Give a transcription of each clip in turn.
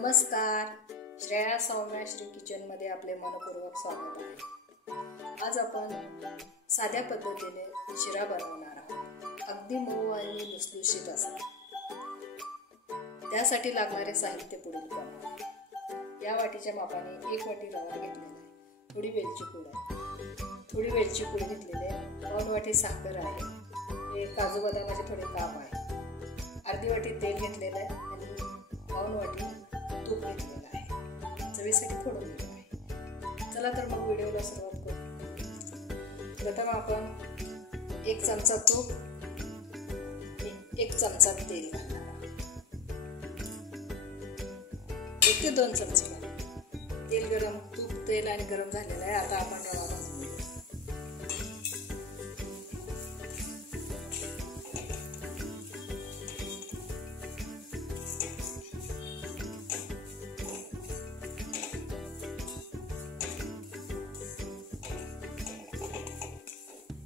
नमस्कार, श्रेया सौम्या श्री किचनमध्ये आपले मनपूर्वक स्वागत आहे। आज आपण साध्या पद्धतीने शिरा बनवणार आहोत, अगदी मऊ आणि लुसलुशीत असा। त्यासाठी लागणारे साहित्य पुढीलप्रमाणे। या वाटीच्या मापाने 1 वाटी रवा घेतलेला आहे, थोडी वेलची पूड आहे, थोडी वेलची पूड घेतलेली आहे, 1 वाटी साखर आहे, हे काजू बदामाचे थोडे काप आहे, अर्धी वाटी तेल घेतलेलं आहे आणि 1 वाटी तूप घेतलेलं आहे, चवीसाठी थोडं मीठ आहे। चला तर मग व्हिडिओला सुरुवात करू। प्रथम आपण 1 चमचा तूप आणि 1 चमचा तेल घालणार आहोत। 1 ते 2 चमचे तेल गरम, तूप तेल आणि गरम झालेलं आहे। आता आपण रवा भाजून घेऊ।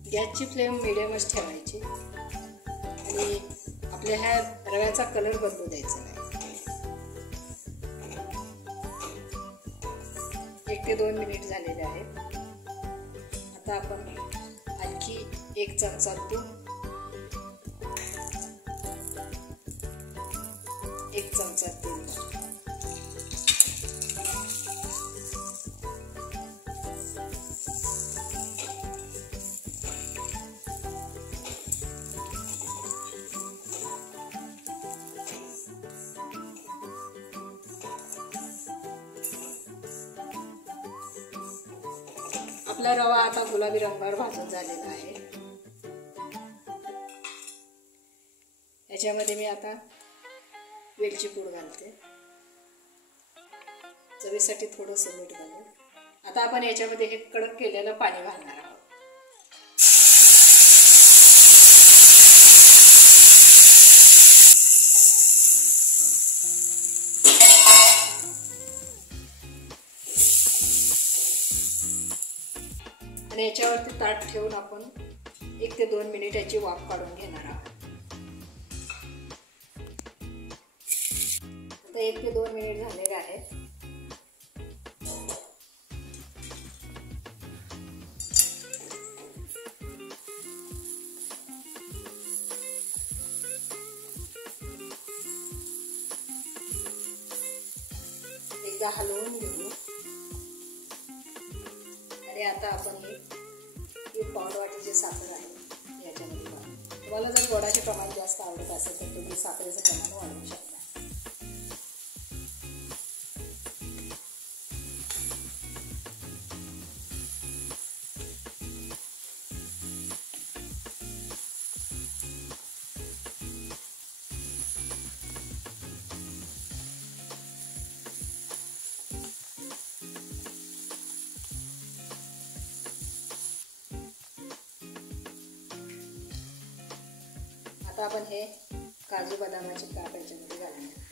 गॅसची फ्लेम मिडियमच ठेवायची आणि आपल्या ह्या रव्याचा कलर बदलू द्यायचा नाही। 1 ते 2 मिनिट झालेले आहेत। आता आपण आणखी 1 चमचा तूप, 1 चमचा तेल आपला रवा आता गुलाबी रंगावर भाजून झालेला आहे। याच्यामध्ये मी आता वेलची पूड घालते, चवीसाठी थोडंसं मीठ घालू। आता आपण याच्यामध्ये हे कडक केलेलं पाणी घालणार आहोत। आणि याच्यावरती ताट ठेवून आपण 1 ते 2 मिनिट याची वाफ काढून घेणार आहोत। आता 1 ते 2 मिनिट झालेले आहेत। एकदा हलवून घेऊ आणि आता आपण ही पाऊण वाटीची साखर आहे याच्यामध्ये घालू। तुम्हाला जर गोडाचे प्रमाण जास्त आवडत असेल तर तुम्ही साखरेचं प्रमाण वाढवू शकता। आता आपण हे काजू बदामाचे काप याच्यामध्ये घालूया।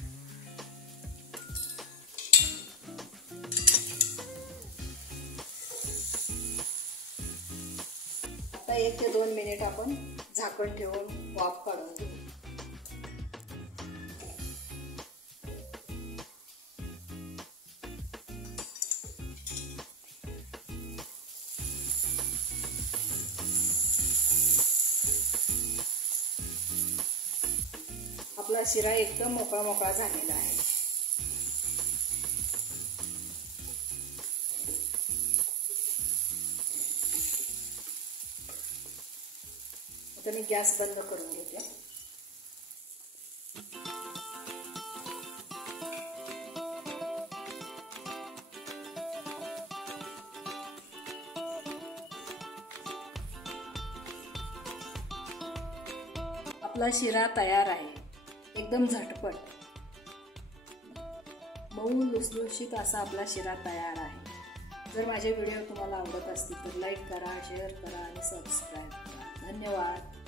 आता 1 ते 2 मिनिट आपण झाकण ठेवून वाफ काढून घेऊ। आपला शिरा एकदम मोकळा झालेला आहे। आता मी गॅस बंद करून घेते। आपला शिरा तयार आहे, एकदम झटपट मऊ लुसलुशीत असा आपला शिरा तयार आहे। जर माझे व्हिडिओ तुम्हाला आवडत असतील तर लाईक करा, शेअर करा आणि सबस्क्राईब करा। धन्यवाद।